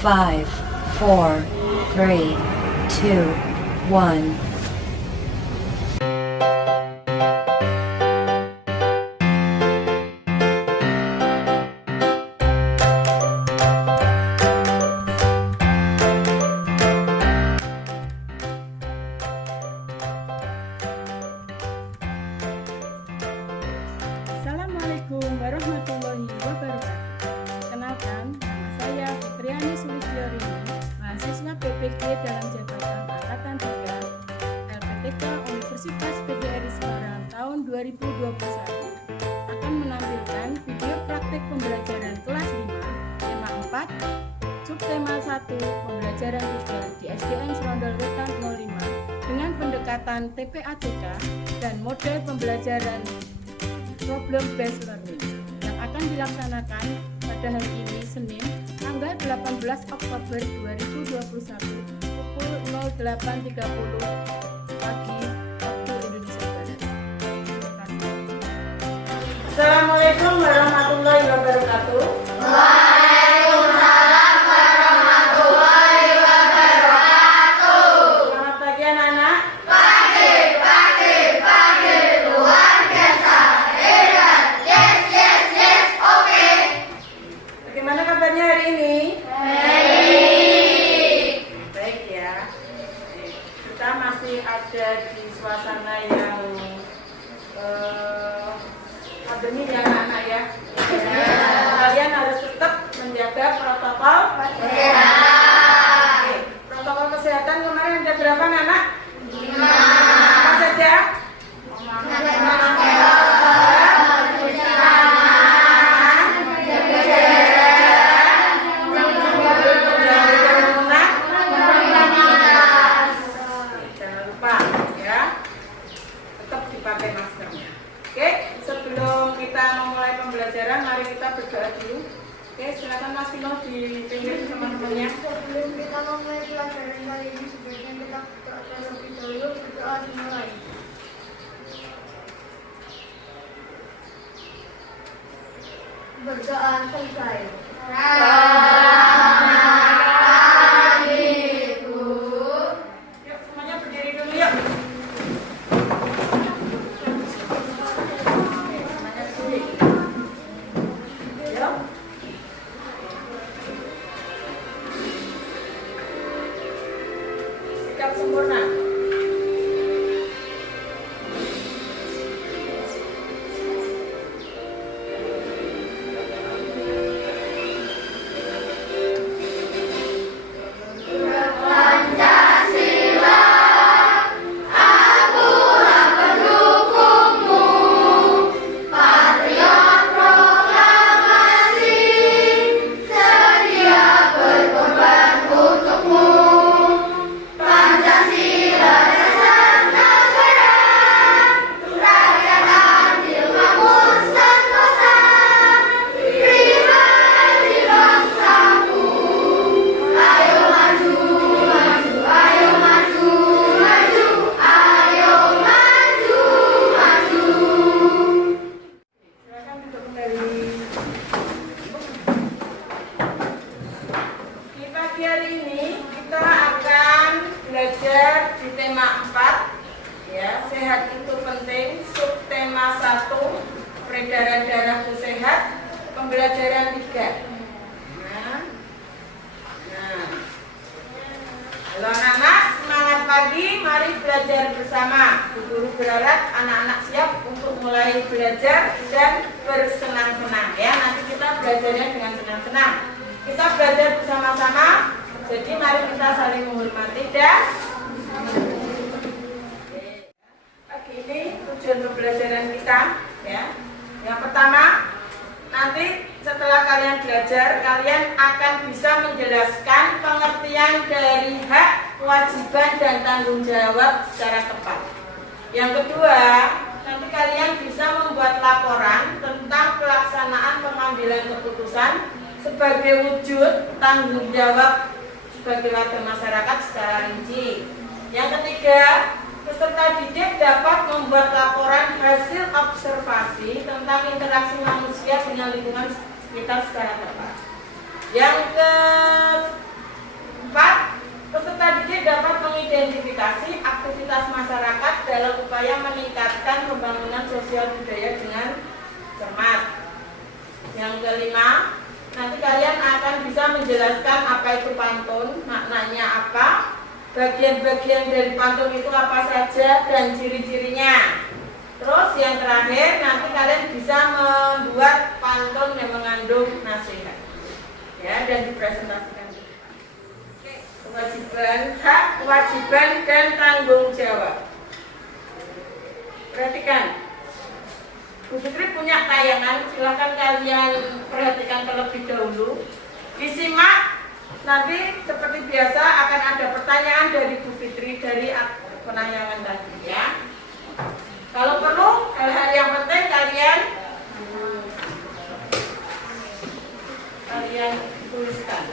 5, 4, 3, 2, 1. Assalamualaikum warahmatullahi wabarakatuh. Kenalkan, nama saya Fitriani Sulistyorini, mahasiswa PPG dalam jabatan Angkatan 3 LPTK Universitas PGRI Semarang tahun 2021 akan menampilkan video praktik pembelajaran kelas 5, tema 4, subtema 1, pembelajaran 3 di SDN Serondol Wetan 05 dengan pendekatan TPACK dan model pembelajaran problem based learning yang akan dilaksanakan pada hari ini Senin tanggal 18 Oktober 2021 pukul 08.30 pagi waktu Indonesia Barat. Assalamualaikum warahmatullahi wabarakatuh. Waalaikumsalam warahmatullahi wabarakatuh. Selamat pagi anak-anak. Pagi, luar biasa, hebat, yes, oke. Bagaimana kabarnya hari ini? Baik. Baik ya. Kita masih ada di suasana yang pandemi ya anak-anak ya. Kalian harus tetap menjaga protokol kesehatan. Oke. Protokol kesehatan kemarin ada berapa anak? 5. Apa saja? Jangan lupa ya, tetap dipakai maskernya. Oke, sebelum kita memulai pembelajaran, mari kita berdoa dulu. Oke, silakan Mas Vino dipimpin teman-temannya. Sebelum kita memulai pelajaran kali ini, sebaiknya kita berdoa terlebih dahulu. Berdoa dimulai. Berdoa selesai. Yuk, semuanya berdiri dulu yuk. Oke, semuanya berdiri. Yuk. Sikap sempurna. Silakan duduk kembali. Di pagi hari ini kita akan belajar di tema 4 ya, sehat itu penting, subtema 1, peredaran darahku sehat, pembelajaran 3. Halo anak-anak, semangat pagi, mari belajar bersama. Bu Guru berharap anak-anak siap untuk mulai belajar dan bersenang-senang ya. Nanti kita belajarnya dengan senang-senang. Kita belajar bersama-sama, jadi mari kita saling menghormati dan pagi ini tujuan pembelajaran kita ya. Yang pertama, nanti setelah kalian belajar, kalian akan bisa menjelaskan pengertian dari hak, kewajiban, dan tanggung jawab secara tepat. Yang kedua, nanti kalian bisa membuat laporan tentang pelaksanaan pengambilan keputusan sebagai wujud tanggung jawab sebagai warga masyarakat secara rinci. Yang ketiga, peserta didik dapat membuat laporan hasil observasi tentang interaksi manusia dengan lingkungan sekitar secara tepat. Yang menjelaskan apa itu pantun, maknanya apa, bagian-bagian dari pantun itu apa saja, dan ciri-cirinya. Terus yang terakhir, nanti kalian bisa membuat pantun yang mengandung nasihat, ya, dan dipresentasikan. Oke, kewajiban, hak, kewajiban, dan tanggung jawab. Perhatikan, Bu Fikri punya tayangan, silahkan kalian perhatikan terlebih dahulu. Disimak, nanti seperti biasa akan ada pertanyaan dari Bu Fitri dari penayangan tadi, ya. Kalau perlu, hal-hal yang penting kalian tuliskan.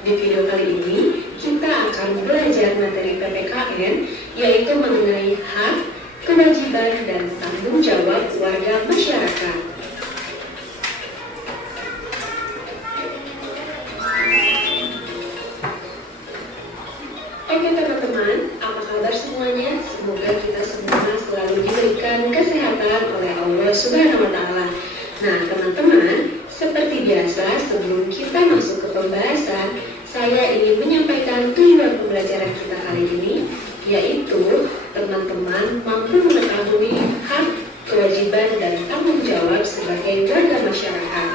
Di video kali ini, kita akan belajar materi PPKN, yaitu mengenai hak, kewajiban, dan tanggung jawab warga masyarakat. Oke teman-teman, apa kabar semuanya? Semoga kita semua selalu diberikan kesehatan oleh Allah Subhanahu wa Ta'ala. Nah teman-teman, seperti biasa sebelum kita masuk ke pembahasan, saya ingin menyampaikan tujuan pembelajaran kita kali ini, yaitu teman-teman mampu mengetahui hak, kewajiban, dan tanggung jawab sebagai warga masyarakat.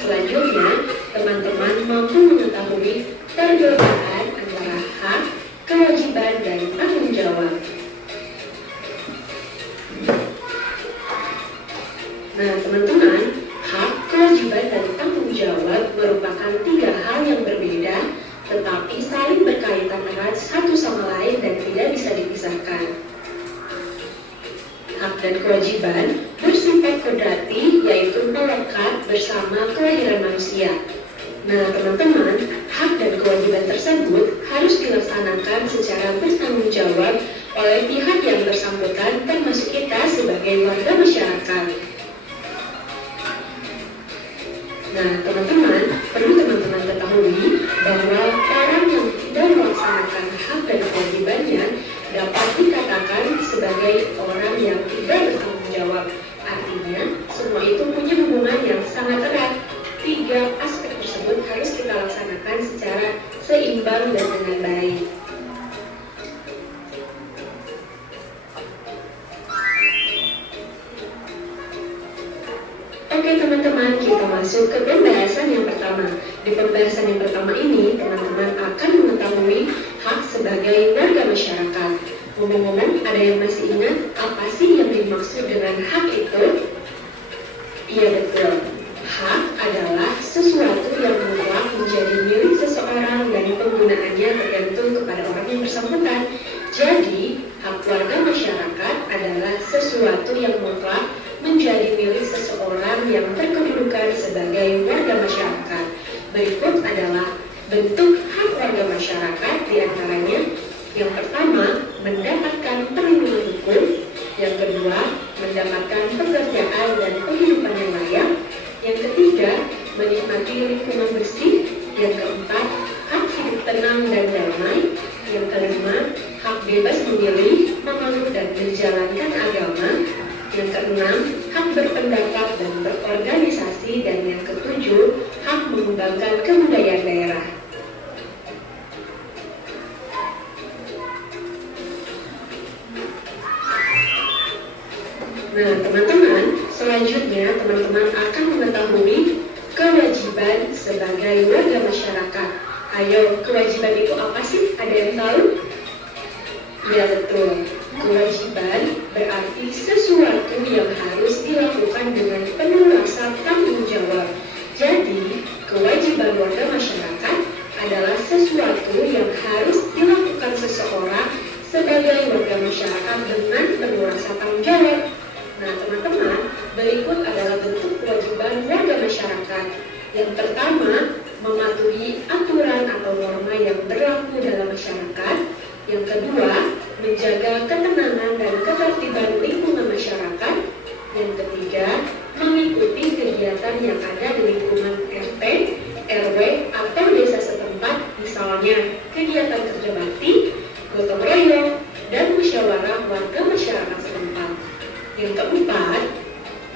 Selanjutnya, teman-teman mampu mengetahui perbedaan antara hak, kewajiban, dan tanggung jawab. Nah, teman-teman, hak, kewajiban, dan tanggung jawab merupakan tiga hal yang berbeda, tetapi saling berkaitan erat satu sama lain dan tidak bisa dipisahkan. Hak dan kewajiban bersifat kodrati, yaitu melekat bersama kelahiran manusia. Nah, teman-teman, hak dan kewajiban tersebut harus dilaksanakan secara bertanggung jawab oleh pihak yang bersangkutan, termasuk kita sebagai warga masyarakat. Nah, teman-teman, perlu teman-teman ketahui bahwa orang yang tidak melaksanakan hak dan kewajibannya dapat dikatakan sebagai orang yang tidak bertanggung jawab. Artinya, semua itu punya hubungan yang sangat erat. Tiga aspek tersebut harus kita laksanakan secara seimbang dan dengan baik. Oke teman-teman, kita masuk ke pembahasan yang pertama. Di pembahasan yang pertama ini, teman-teman akan mengetahui hak sebagai warga masyarakat. Ngomong-ngomong, ada yang masih ingat apa sih yang dimaksud dengan hak itu? Iya betul, hak adalah sesuatu yang mutlak menjadi milik seseorang dan penggunaannya tergantung kepada orang yang bersangkutan. Jadi, hak warga masyarakat adalah sesuatu yang mutlak menjadi milik seseorang yang berkedudukan sebagai warga masyarakat. Berikut adalah bentuk hak warga masyarakat, diantaranya yang pertama, mendapatkan perlindungan hukum. Yang kedua, mendapatkan pekerjaan dan penghidupan yang layak. Yang ketiga, menikmati lingkungan bersih. Yang keempat, hak hidup tenang dan damai. Yang kelima, hak bebas memilih, memeluk dan menjalankan agama. Yang keenam, hak berpendapat dan berorganisasi. Dan yang ketujuh, hak mengembangkan kebudayaan daerah. Nah, teman-teman, selanjutnya teman-teman akan mengetahui kewajiban sebagai warga masyarakat. Ayo, kewajiban itu apa sih? Ada yang tahu? Ya betul, kewajiban berarti sesuatu yang harus dilakukan dengan penuh rasa tanggung jawab. Jadi, kewajiban warga masyarakat adalah sesuatu yang harus dilakukan seseorang sebagai warga masyarakat dengan penuh rasa tanggung jawab. Nah, teman-teman, berikut adalah bentuk kewajiban warga masyarakat. Yang pertama, mematuhi aturan atau norma yang berlaku dalam masyarakat. Yang kedua, menjaga ketenangan dan ketertiban lingkungan masyarakat. Yang ketiga, mengikuti kegiatan yang ada di lingkungan RT, RW, atau desa setempat, misalnya kegiatan kerja bakti, gotong royong, dan musyawarah warga masyarakat setempat. Yang keempat,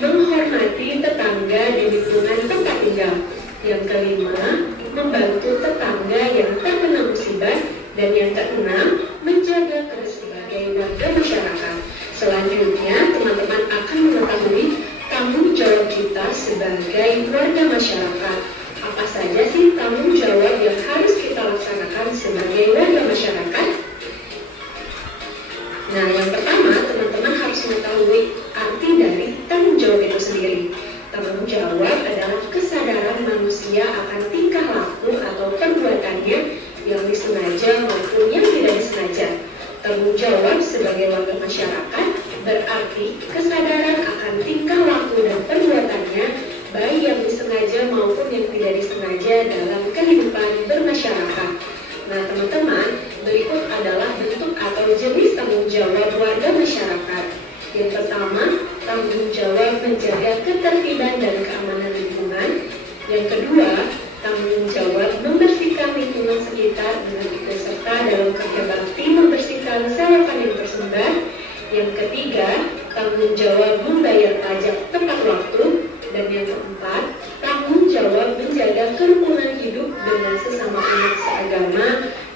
menghormati tetangga di lingkungan tempat tinggal. Yang kelima, membantu tetangga yang terkena musibah. Dan yang keenam, menjaga kebersihan warga masyarakat. Selanjutnya, teman-teman akan mengetahui tanggung jawab kita sebagai warga masyarakat. Apa saja sih tanggung jawab yang harus kita laksanakan sebagai warga masyarakat? Nah, yang pertama, teman-teman harus mengetahui arti dari tanggung jawab itu sendiri. Tanggung jawab adalah kesadaran manusia akan tingkah laku atau perbuatannya yang disengaja maupun yang tidak disengaja. Tanggung jawab sebagai warga masyarakat berarti kesadaran akan tingkah laku dan perbuatannya, baik yang disengaja maupun yang tidak disengaja dalam kehidupan bermasyarakat. Nah, teman-teman, berikut adalah bentuk atau jenis tanggung jawab warga masyarakat. Yang pertama, tanggung jawab menjaga ketertiban dan keamanan lingkungan. Yang kedua, tanggung jawab membersihkan lingkungan sekitar dengan ikut serta dalam kerja bakti membersihkan selokan yang tersebar. Yang ketiga, tanggung jawab membayar pajak tepat waktu. Dan yang keempat, tanggung jawab menjaga kerukunan hidup dengan sesama umat seagama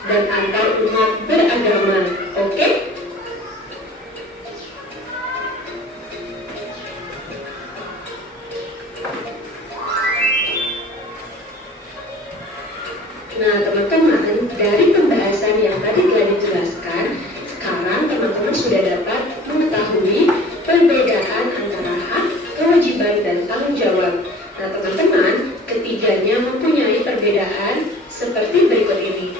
dan antar umat beragama. Oke? Nah, teman-teman, dari pembahasan yang tadi telah dijelaskan, sekarang teman-teman sudah dapat mengetahui perbedaan antara hak, kewajiban, dan tanggung jawab. Nah, teman-teman, ketiganya mempunyai perbedaan seperti berikut ini.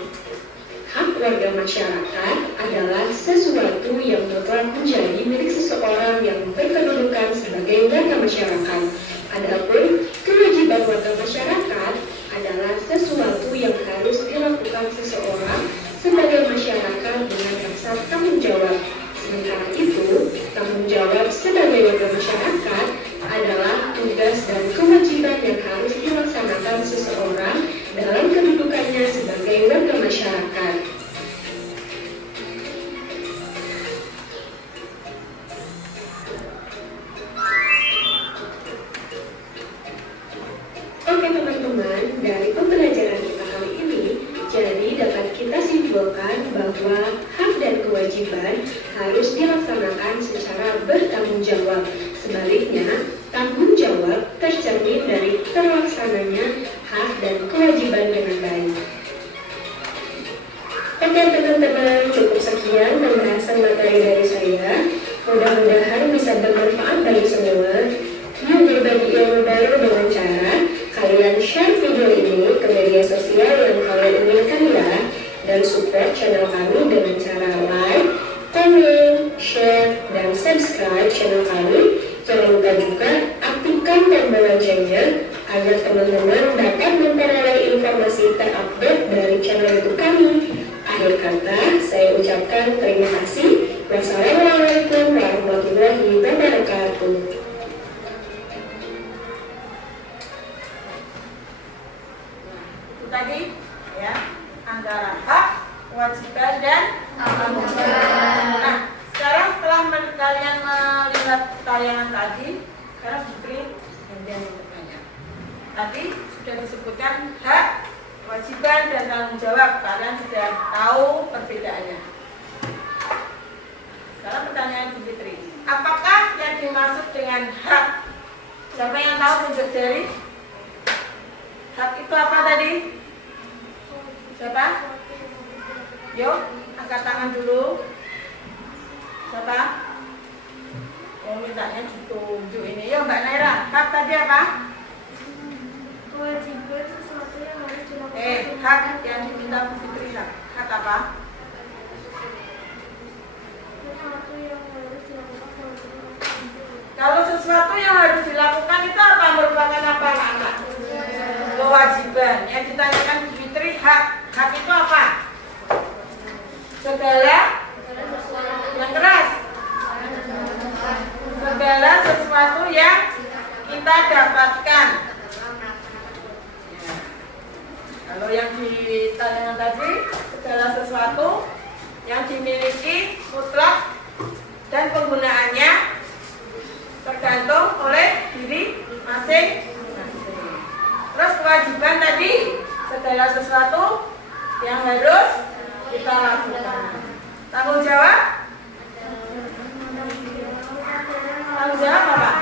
Hak warga masyarakat adalah sesuatu yang mutlak menjadi milik seseorang yang berkedudukan sebagai warga masyarakat. Adapun kewajiban warga masyarakat adalah sesuatu yang harus dilakukan seseorang sebagai masyarakat dengan rasa tanggung jawab. Sementara itu, tanggung jawab sebagai warga masyarakat adalah tugas dan kewajiban yang harus dilaksanakan seseorang dalam kedudukannya sebagai warga masyarakat. Oke teman-teman, dari pembelajaran kita kali ini, jadi dapat kita simpulkan bahwa hak dan kewajiban harus dilaksanakan secara bertanggung jawab. Sebaliknya, tanggung jawab tercermin dari terlaksananya hak dan kewajiban dengan baik. Oke teman-teman, cukup sekian pembahasan materi dari saya. Mudah-mudahan bisa bermanfaat bagi semua. Yuk berbagi ilmu baru dengan cara kalian share video ini ke media sosial yang kalian inginkan ya, dan support channel kami dengan cara like, comment, share, dan subscribe channel kami. Jangan lupa juga aktifkan tombol loncengnya agar teman-teman dapat memperoleh informasi terupdate dari channel YouTube kami. Akhir kata, saya ucapkan terima kasih. Wassalamualaikum warahmatullahi wabarakatuh. Tadi ya, antara hak, kewajiban, dan tanggung jawab. Nah, sekarang setelah kalian melihat tayangan tadi, sekarang Putri gantian bertanya. Tadi sudah disebutkan hak, kewajiban, dan tanggung jawab. Kalian sudah tahu perbedaannya. Sekarang pertanyaan Bu Fitri, apakah yang dimaksud dengan hak? Siapa yang tahu tunjuk jari? Hak itu apa tadi? Siapa? Yuk, angkat tangan dulu. Siapa? Oh, mintanya ditunjuk ini. Yuk, Mbak Naira. Hak tadi apa? Kewajiban sesuatu yang harus dilakukan. Hak yang diminta Bu Fitri. Hak apa? kewajiban itu apa? Merupakan apa anak-anak? Kewajiban. Yang ditanyakan Bu Fitri, hak itu apa? Segala yang keras. Segala sesuatu yang kita dapatkan. Kalau yang ditanyakan tadi, segala sesuatu yang dimiliki mutlak dan penggunaannya tergantung oleh diri masing-masing. Terus kewajiban tadi, segala sesuatu yang harus kita lakukan. Tanggung jawab? Tanggung jawab apa?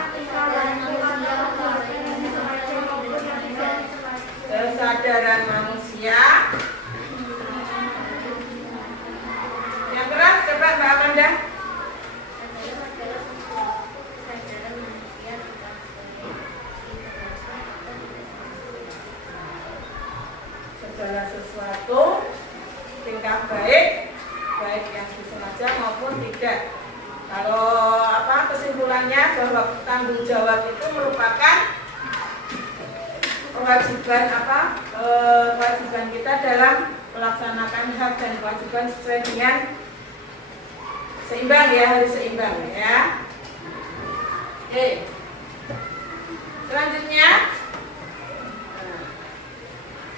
Kesadaran manusia. Yang keras, coba Mbak Amanda. Segala sesuatu tingkah baik yang disengaja maupun tidak. Kalau kesimpulannya bahwa tanggung jawab itu merupakan kewajiban kewajiban kita dalam melaksanakan hak dan kewajiban sesuai dengan seimbang ya, harus seimbang ya. Oke. Selanjutnya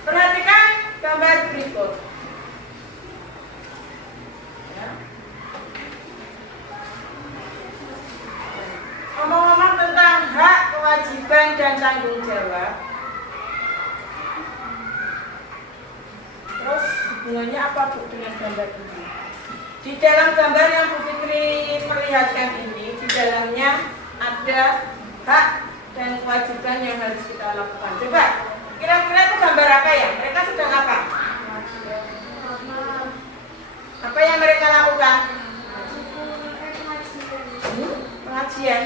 perhatikan gambar berikut. Ya. Ngomong-ngomong tentang hak, kewajiban, dan tanggung jawab, terus hubungannya apa Bu dengan gambar ini? Di dalam gambar yang Bu Fitri perlihatkan ini, di dalamnya ada hak dan kewajiban yang harus kita lakukan. Coba, kira-kira itu gambar apa ya? Mereka sedang apa? Apa yang mereka lakukan? Pengajian.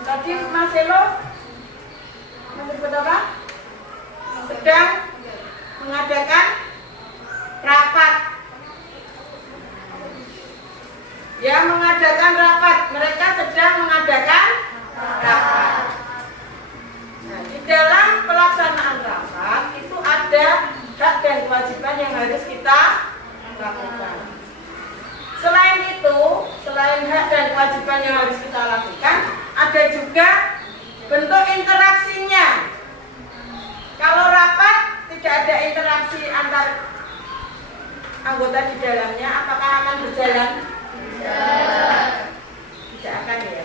Tadi Mas Elo menyebut apa? Sedang mengadakan rapat. Ya, mengadakan rapat. Mereka sedang mengadakan rapat. Nah, di dalam pelaksanaan rapat itu ada hak dan kewajiban yang harus kita lakukan. Selain itu, selain hak dan kewajiban yang harus kita lakukan, ada juga bentuk interaksinya. Kalau rapat tidak ada interaksi antar anggota di dalamnya, apakah akan berjalan? Tidak akan ya.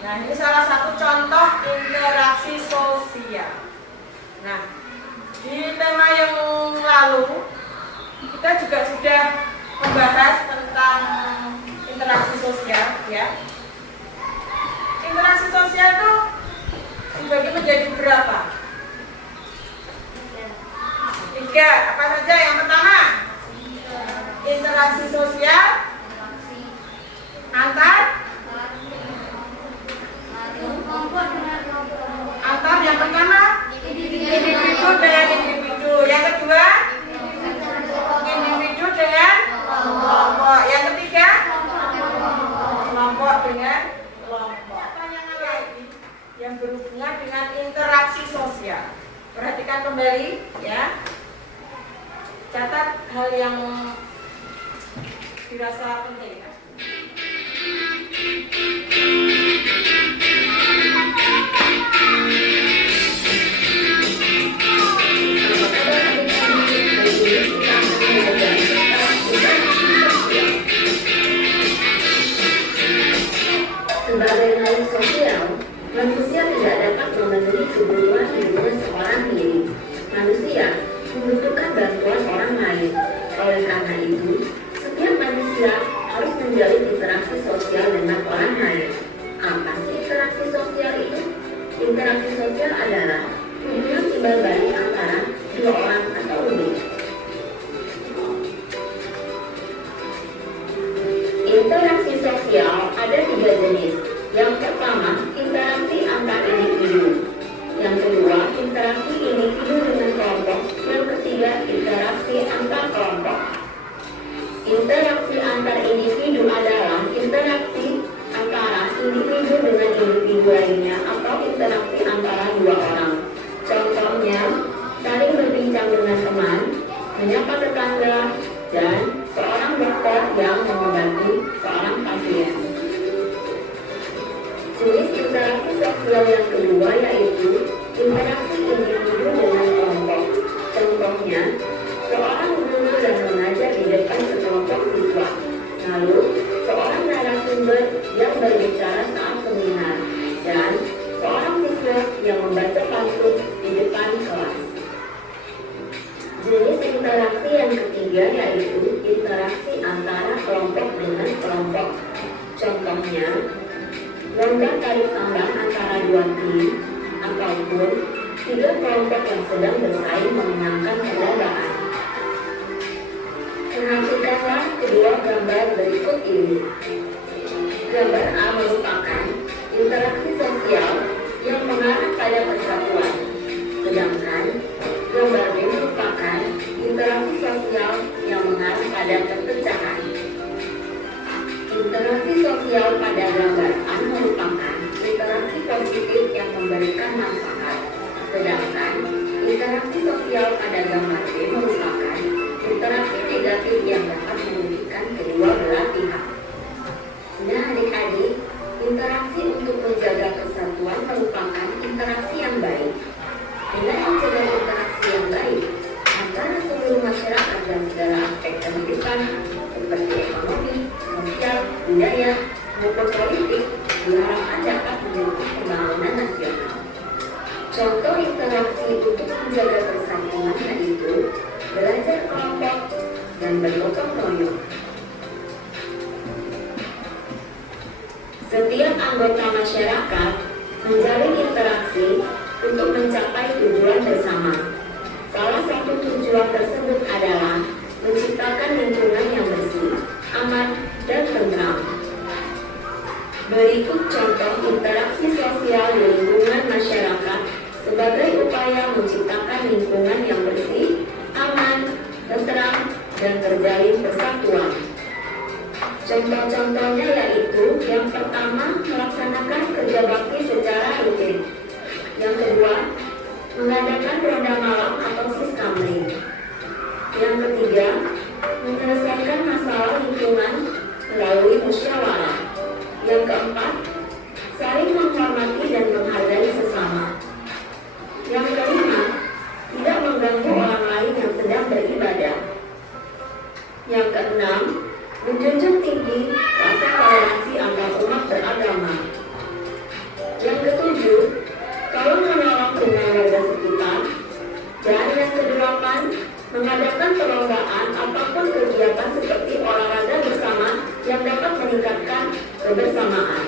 Nah, ini salah satu contoh interaksi sosial. Nah, di tema yang lalu kita juga sudah membahas tentang interaksi sosial ya. Interaksi sosial itu dibagi menjadi berapa? 3. Apa saja? Yang pertama, interaksi sosial antar yang pertama individu dengan individu. Yang kedua, individu dengan kelompok. Yang ketiga, kelompok dengan kelompok. Pertanyaan lagi yang berhubungan dengan interaksi sosial. Perhatikan kembali ya. Catat hal yang dirasa penting. Sebagai makhluk sosial, manusia tidak dapat memenuhi kebutuhan hidupnya seorang diri. Manusia membutuhkan bantuan orang lain. Oleh karena itu, setiap manusia harus menjalin interaksi sosial dengan orang lain. Apa sih interaksi sosial itu? Interaksi sosial adalah hubungan timbal balik antara dua orang atau lebih. Interaksi sosial ada 3 jenis. Yang pertama, interaksi antar individu. Yang kedua, interaksi individu dengan kelompok. Yang ketiga, interaksi antar kelompok. Interaksi antar individu adalah interaksi antara individu dengan individu lainnya atau interaksi antara dua orang. Contohnya, saling berbincang dengan teman, menyapa tetangga, dan seorang dokter yang mengobati seorang pasien. Jenis interaksi sosial yang kedua yaitu interaksi individu dengan kelompok. Contohnya, seorang guru yang mengajar di depan sekelompok siswa, lalu seorang narasumber yang berbicara saat seminar, dan seorang siswa yang membaca pantun di depan kelas. Jenis interaksi yang ketiga yaitu interaksi antara kelompok dengan kelompok. Contohnya, lomba tarik tambang antara dua tim ataupun tiga kelompok yang sedang bersaing memenangkan perlombaan. Perhatikanlah kedua gambar berikut ini. Gambar A merupakan interaksi sosial yang mengarah pada persatuan, sedangkan gambar B merupakan interaksi sosial yang mengarah pada perpecahan. Interaksi sosial pada gambar A merupakan interaksi positif yang memberikan manfaat, sedangkan interaksi sosial pada gambar B merupakan interaksi negatif yang dapat merugikan kedua belah pihak. Nah adik-adik, interaksi untuk menjaga kesatuan merupakan interaksi yang baik. Dengan mencegah interaksi yang baik antara seluruh masyarakat dan segala aspek kehidupan seperti ekonomi, sosial, budaya, maupun politik diharapkan dapat mendukung pembangunan nasional. Contoh interaksi untuk menjaga persatuan yaitu belajar kelompok dan bergotong royong. Setiap anggota masyarakat menjalin interaksi untuk mencapai tujuan bersama. Salah satu tujuan tersebut adalah menciptakan lingkungan yang bersih, aman, dan tentram. Berikut contoh interaksi sosial di lingkungan masyarakat sebagai upaya menciptakan lingkungan yang bersih, aman, tentram, dan terjalin persatuan. Contoh-contohnya yaitu yang pertama, melaksanakan kerja bakti secara rutin. Yang kedua, mengadakan ronda malam atau siskamling. Yang ketiga, menyelesaikan masalah lingkungan melalui musyawarah. Yang keempat, saling menghormati dan menghargai sesama. Yang kelima, tidak mengganggu orang lain yang sedang beribadah. Yang keenam, menjunjung tinggi rasa toleransi antar umat beragama. Yang ketujuh, tolong menolong dengan warga sekitar. Dan yang kedelapan, mengadakan perlombaan ataupun kegiatan seperti olahraga bersama yang dapat meningkatkan kebersamaan.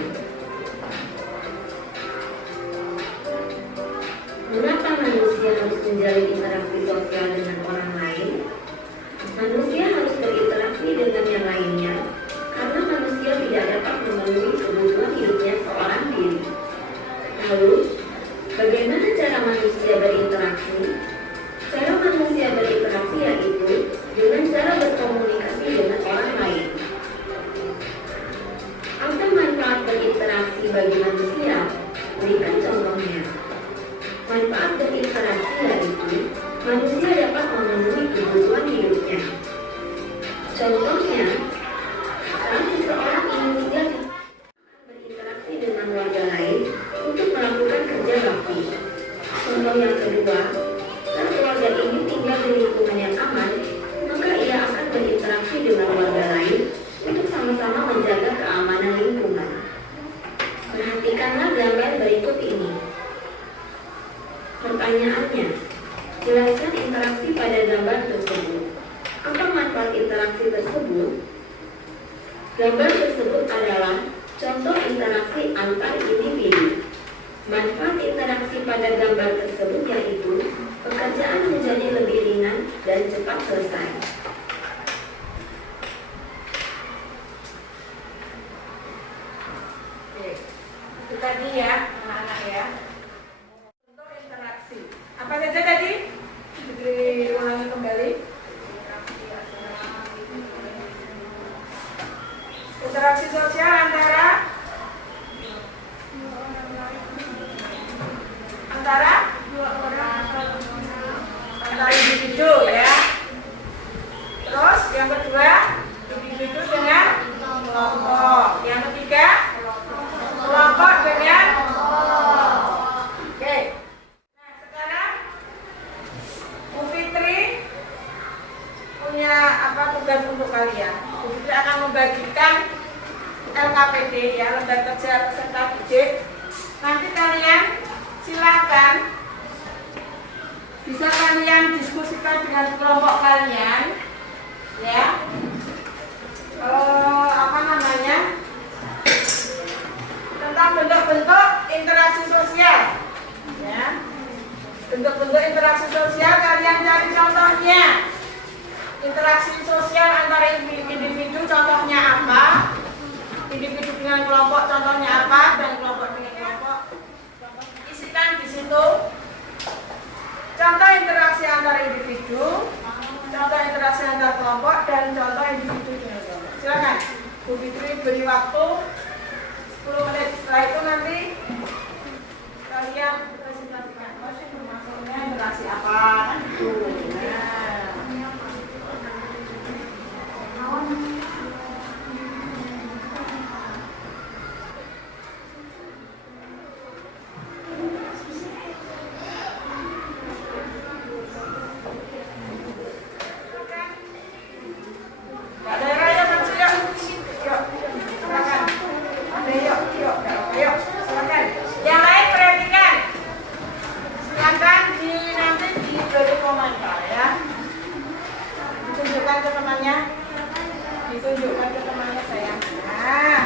Mengapa manusia harus menjalin interaksi sosial dengan orang lain? Manusia harus berinteraksi dengan yang lainnya karena manusia tidak dapat memenuhi kebutuhan hidupnya seorang diri. Lalu, bagaimana cara manusia berinteraksi? Cara manusia berinteraksi yaitu dengan cara berkomunikasi dengan orang lain. Apa manfaat berinteraksi bagi manusia? Berikan contohnya. Manfaat berinteraksi yaitu manusia dapat memenuhi kebutuhan hidupnya. Contohnya, saat seseorang ingin tinggal berinteraksi dengan warga lain untuk melakukan kerja bakti. Contoh yang kedua, saat warga ini tinggal di lingkungan yang aman, maka ia akan berinteraksi dengan warga lain untuk sama-sama menjaga keamanan lingkungan. Perhatikanlah gambar berikut ini. Pertanyaannya, jelaskan interaksi pada gambar tersebut. Apa manfaat interaksi tersebut? Gambar tersebut adalah contoh interaksi antar individu. Manfaat interaksi pada gambar tersebut yaitu pekerjaan menjadi lebih ringan dan cepat selesai. Oke, itu tadi ya anak-anak ya. Contoh interaksi. Apa saja tadi? Diulangi kembali. Interaksi sosial antara antara individu ya. Terus yang kedua individu dengan kelompok. Yang ketiga kelompok dengan kelompok. Oke. Nah sekarang Bu Fitri punya tugas untuk kalian. Bu Fitri akan membagikan LKPD ya, lembar kerja peserta didik. Nanti kalian silakan bisa kalian diskusikan dengan kelompok kalian ya. Tentang bentuk-bentuk interaksi sosial ya. Bentuk-bentuk interaksi sosial kalian cari contohnya. Interaksi sosial antara individu contohnya apa? Individu dengan kelompok contohnya apa? Dan kelompok dengan kelompok. Isikan di situ. Contoh interaksi antar individu, contoh interaksi antar kelompok, dan contoh individu dengan kelompok. Silakan, Bu Fitri beri waktu 10 menit. Setelah itu nanti kalian presentasikan. Maksudnya interaksi apa? Kan gitu. Ditunjukkan ke temannya sayang. Nah,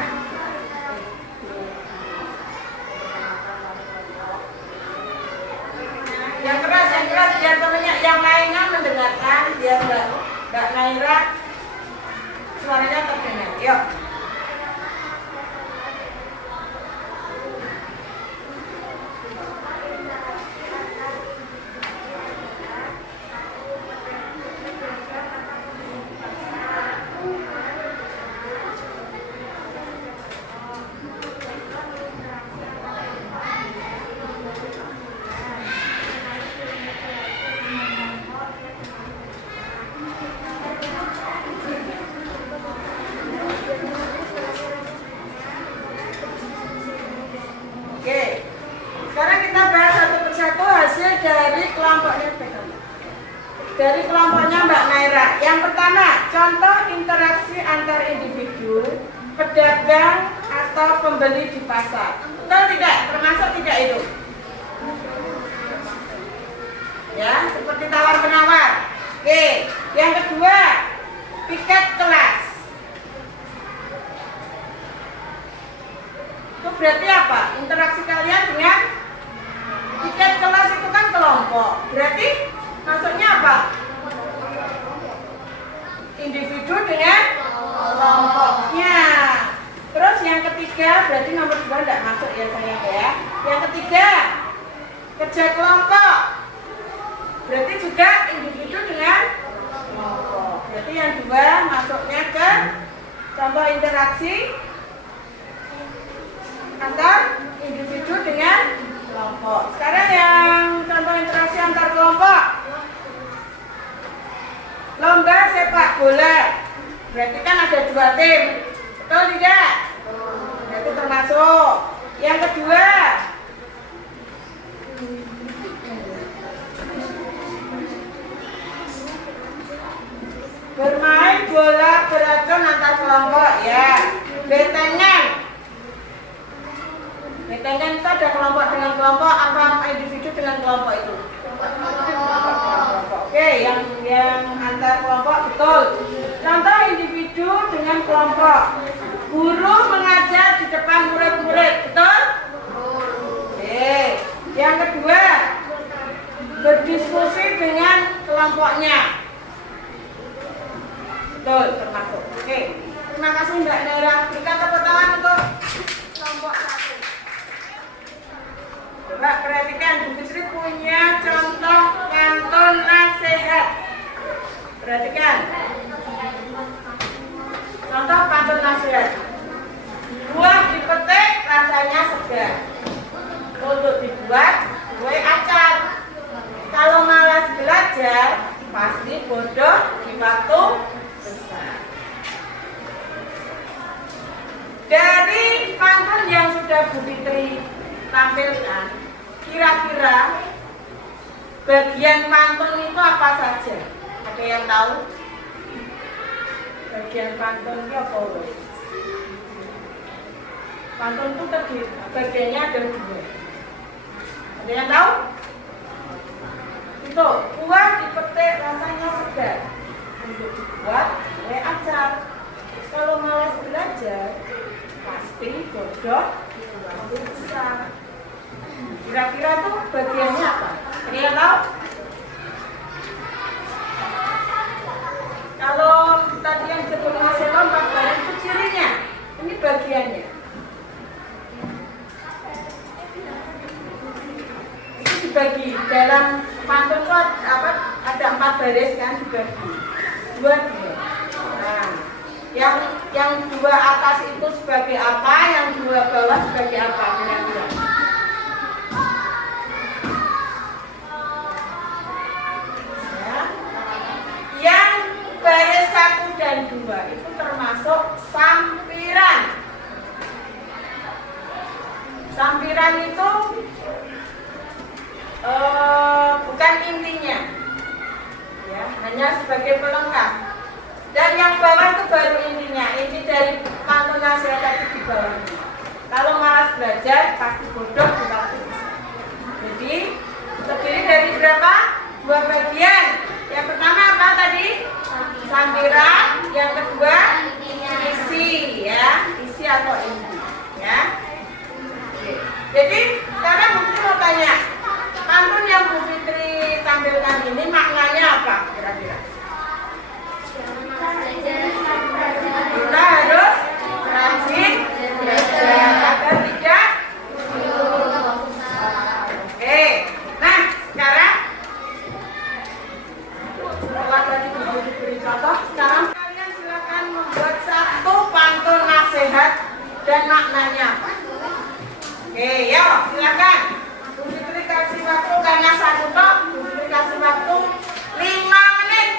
yang keras biar temennya yang lainnya mendengarkan, biar nggak nairak, suaranya terdengar. Yuk. Oke, sekarang kita bahas satu persatu hasil dari kelompoknya. Dari kelompoknya Mbak Naira. Yang pertama, contoh interaksi antar individu, pedagang atau pembeli di pasar. Betul tidak? Termasuk tidak itu? Ya, seperti tawar-menawar. Oke, yang kedua, piket kelas. Itu berarti apa? Interaksi kalian dengan piket kelas itu kan kelompok. Berarti maksudnya apa? Individu dengan kelompoknya. Terus yang ketiga, berarti nomor 2 tidak masuk ya sayang ya. Yang ketiga, kerja kelompok. Berarti juga individu dengan kelompok. Berarti yang 2 masuknya ke contoh interaksi antar individu dengan kelompok. Sekarang yang contoh interaksi antar kelompok. Lomba sepak bola. Berarti kan ada 2 tim. Betul tidak? Berarti termasuk. Yang kedua, bermain bola beracun antar kelompok ya. Bentengan. Bentengan itu ada kelompok dengan kelompok, apa individu dengan kelompok itu? Oke, yang antar kelompok betul. Contoh individu dengan kelompok. Guru mengajar di depan murid-murid, betul? Oke. Yang kedua, berdiskusi dengan kelompoknya. Betul, termasuk. Oke. Terima kasih Mbak Naira. Berikan tepuk tangan untuk kelompok 1. Coba perhatikan, Bu Fitri punya contoh pantun nasihat. Perhatikan. Contoh pantun nasihat. Buah dipetik rasanya segar. Untuk dibuat gue acar. Kalau malas belajar, pasti bodoh di waktu besar. Dari pantun yang sudah Bu Fitri tampilkan, kira-kira bagian pantun itu apa saja? Ada yang tahu? Bagian pantun itu apa? Pantun itu terdiri, bagiannya ada 2. Ada yang tahu? Itu buah dipetik rasanya segar. Untuk dibuat oleh acar. Kalau malas belajar, pasti bodoh di waktu besar. Kira-kira tuh bagiannya apa? Ada yang tahu? Kalau tadi yang sebelum hasil lompat barang itu cirinya, ini bagiannya. Itu dibagi dalam pantun itu ada 4 baris kan, dibagi 2. Nah, yang 2 atas itu sebagai apa, yang 2 bawah sebagai apa kira-kira? Yang baris 1 dan 2 itu termasuk sampiran. Sampiran itu bukan intinya, ya, hanya sebagai pelengkap. Dan yang bawah itu baru intinya. Inti dari pantun nasihat tadi di bawah. Kalau malas belajar, pasti bodoh di waktu besar. Jadi terdiri dari berapa? 2 bagian. Yang pertama apa tadi? Sampiran. Yang kedua isi, ya, isi atau inti, ya. Jadi sekarang Bu Fitri mau tanya, pantun yang Bu Fitri tampilkan ini maknanya apa kira-kira? Kita harus rajin belajar agar tidak. Oke, nah sekarang setelah tadi Bu Fitri beri contoh, sekarang kalian silakan membuat 1 pantun nasihat dan maknanya apa? Oke, yuk silakan. Bu Fitri kasih waktu karena 1 tok. Bu Fitri kasih waktu 5 menit.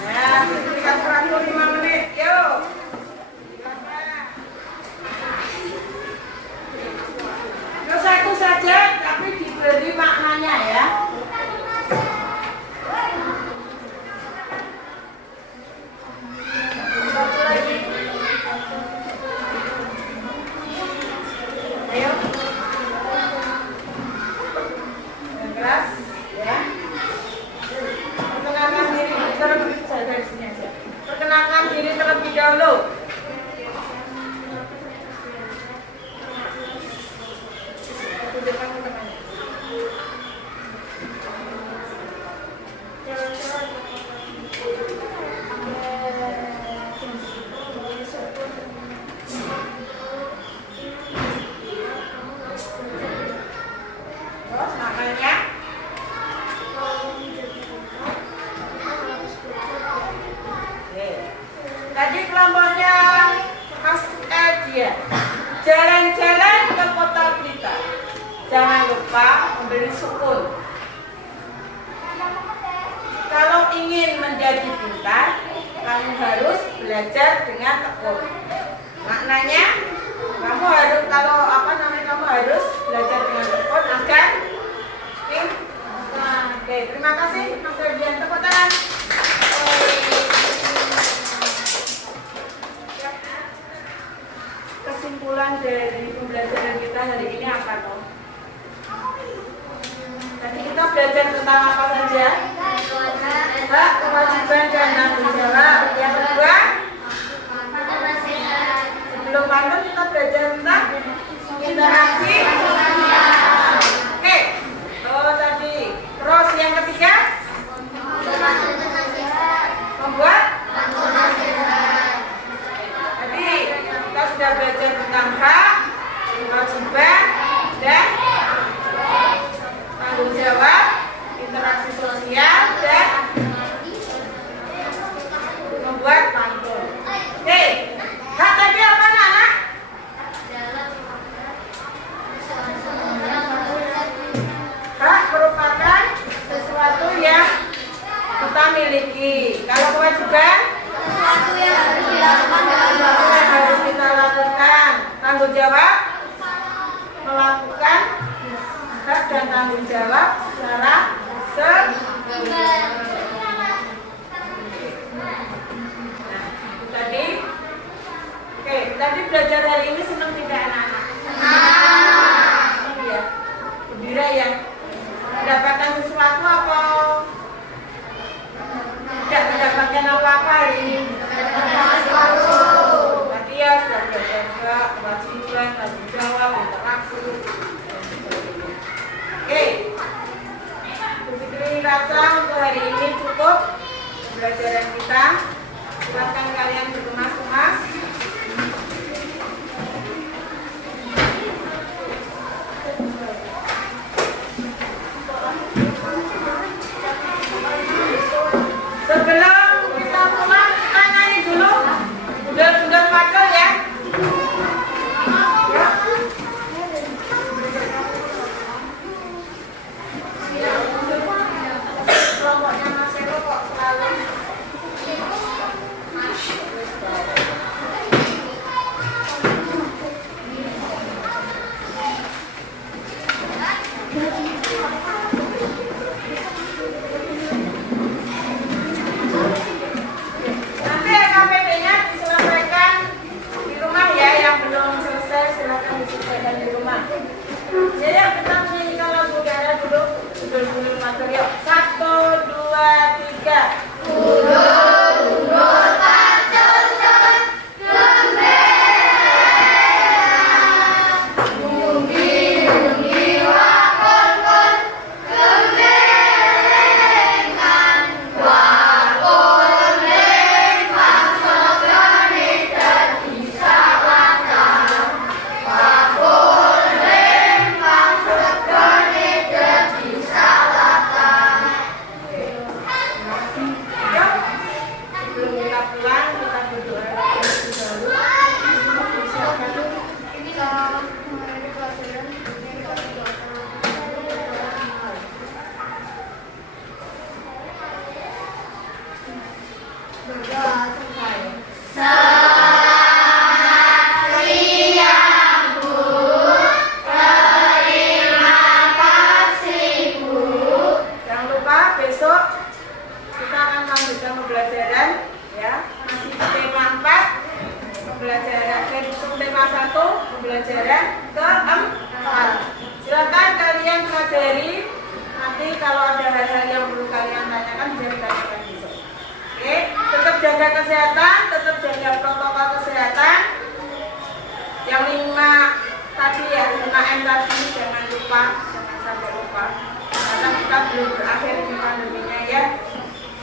Nah, Bu Fitri kasih waktu 5 menit. Yuk. Yuk 1 saja, tapi diberi maknanya ya. Satu lagi. Ayo. Yang keras, ya. Perkenalkan diri terlebih dari sini aja. Perkenalkan diri terlebih dahulu. Terus namanya? Tadi kelompoknya Mas Edia. Jalan-jalan ke kota Blitar. Jangan lupa memberi sukun. Kalau ingin menjadi pintar, kamu harus belajar dengan tekun. Maknanya, kamu harus kamu harus belajar dengan tekun agar pintar. Oke, terima kasih Mas Edia. Tepuk tangan. Kesimpulan dari pembelajaran kita hari ini apa toh? Tadi kita belajar tentang apa saja? Hak, kewajiban dan tanggung jawab. Yang kedua, sebelum pantun kita belajar tentang interaksi. Oke, tadi. Terus yang ketiga, membuat. Tadi kita sudah belajar tentang hak, kewajiban, dan tanggung jawab, interaksi sosial, dan membuat pantun. Oke, hak tadi apa anak? jawab, melakukan hak dan tanggung jawab secara tadi. Oke, tadi belajar hari ini senang tidak anak-anak? Senang ya. Gembira ya. Mendapatkan sesuatu apa? Tidak mendapatkan apa-apa hari ini? Tadi ya sudah belajar juga kewajiban, tanggung jawab, interaksi. Oke. Fitri rasa untuk hari ini cukup pembelajaran kita. Silakan kalian berkemas-kemas. Sebelum kita pulang, kita nyanyi dulu. Udah pacul ya. Kelompoknya Mas Ero kok selalu nanti KPD-nya diselesaikan di rumah ya, yang belum selesai silahkan diselesaikan di rumah. Jadi yang kita menyanyikan lagu daerah dulu, judul material 1, 2, 3. Sebelum kita pulang, kita berdoa terlebih dahulu. Siapkan dulu. Kita menghadiri pelajaran yang kita berdoa selesai. Jangan lupa besok kita akan lanjutkan pembelajaran ya, masih di tema 4 pembelajaran tema 1 pembelajaran keempat. Silakan kalian pelajari, nanti kalau ada hal-hal yang perlu kalian tanyakan bisa ditanyakan besok. Oke, tetap jaga kesehatan, tetap jaga protokol kesehatan. Yang 5 tadi ya, 5M tadi jangan sampai lupa. Karena kita belum berakhir di pandeminya ya.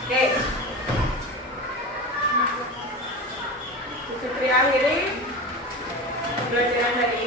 Oke. Fitri akhiri pembelajaran hari